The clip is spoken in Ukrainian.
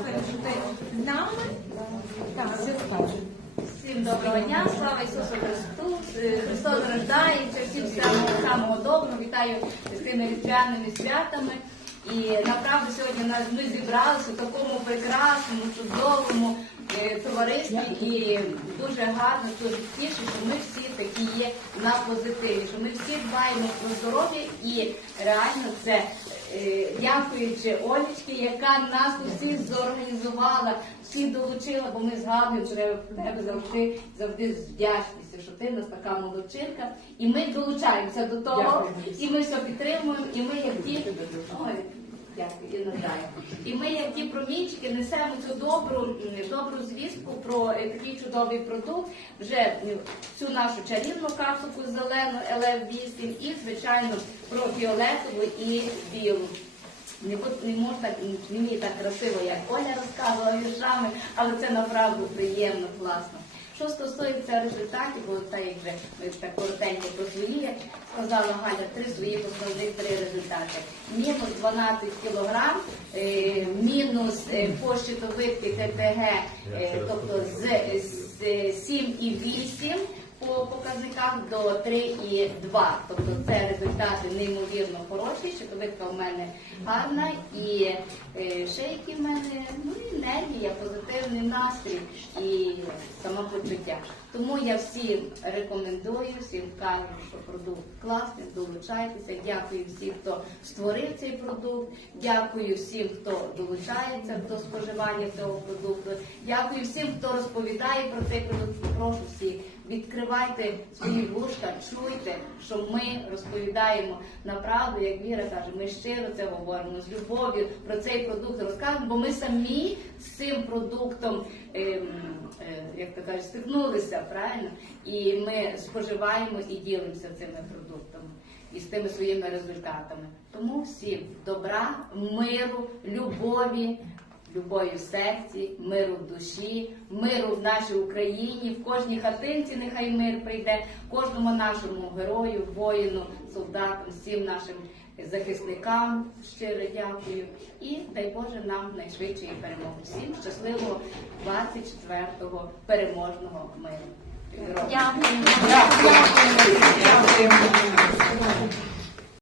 Дякуємо, з нами. Так. Всім доброго дня, слава Ісусу Христу, Христос рождається, всім самого, самого доброго, вітаю з цими різдвяними святами. І направду сьогодні ми зібралися в такому прекрасному, чудовому е, товаристві і дуже гарно, дуже тіше, що ми всі такі є на позитиві, що ми всі дбаємо про здоров'я і реально це дякуючи Олечці, яка нас усіх зорганізувала, всіх долучила, бо ми згадуємо, що тебе завжди завжди з вдячністю, що ти нас така молодчинка. І ми долучаємося до того, і ми все підтримуємо, і ми як ті. Ой, Дякую, і ми, як ті промінчики, несемо цю добру, добру звістку про е, такий чудовий продукт, вже всю нашу чарівну капсулку зелену ЛФ8 і, звичайно, про фіолетову і білу. Не, не можна не вміє так красиво, як Оля розказувала віршами, але це направду приємно, класно. Що стосується результатів, бо так як вже ми так коротенько про свої, як сказала Галя, три своїх основних три результати. Мінус 12 кілограм, е, мінус е, по щитовидки ТТГ, е, тобто з 7,8 по показниках до 3,2. Тобто це результати неймовірно хороші. Щитовидка в мене гарна і шейки в мене ну, енергія, позитивний настрій і самопочуття. Тому я всім рекомендую, всім кажу, що продукт класний, долучайтеся. Дякую всім, хто створив цей продукт. Дякую всім, хто долучається до споживання цього продукту. Дякую всім, хто розповідає про цей продукт. Прошу всіх. Відкривайте свої вушка, чуйте, що ми розповідаємо на правду, як Віра каже, ми щиро це говоримо з любов'ю про цей продукт розказуємо, бо ми самі з цим продуктом, ем, е, як то кажуть, стикнулися, правильно? І ми споживаємо і ділимося цими продуктами і з тими своїми результатами. Тому всім добра, миру, любові. Любові в серці, миру в душі, миру в нашій Україні, в кожній хатинці нехай мир прийде, кожному нашому герою, воїну, солдатам, всім нашим захисникам щиро дякую. І дай Боже нам найшвидшої перемоги. Всім щасливого 24-го переможного миру. Дякую. Дякую. Дякую.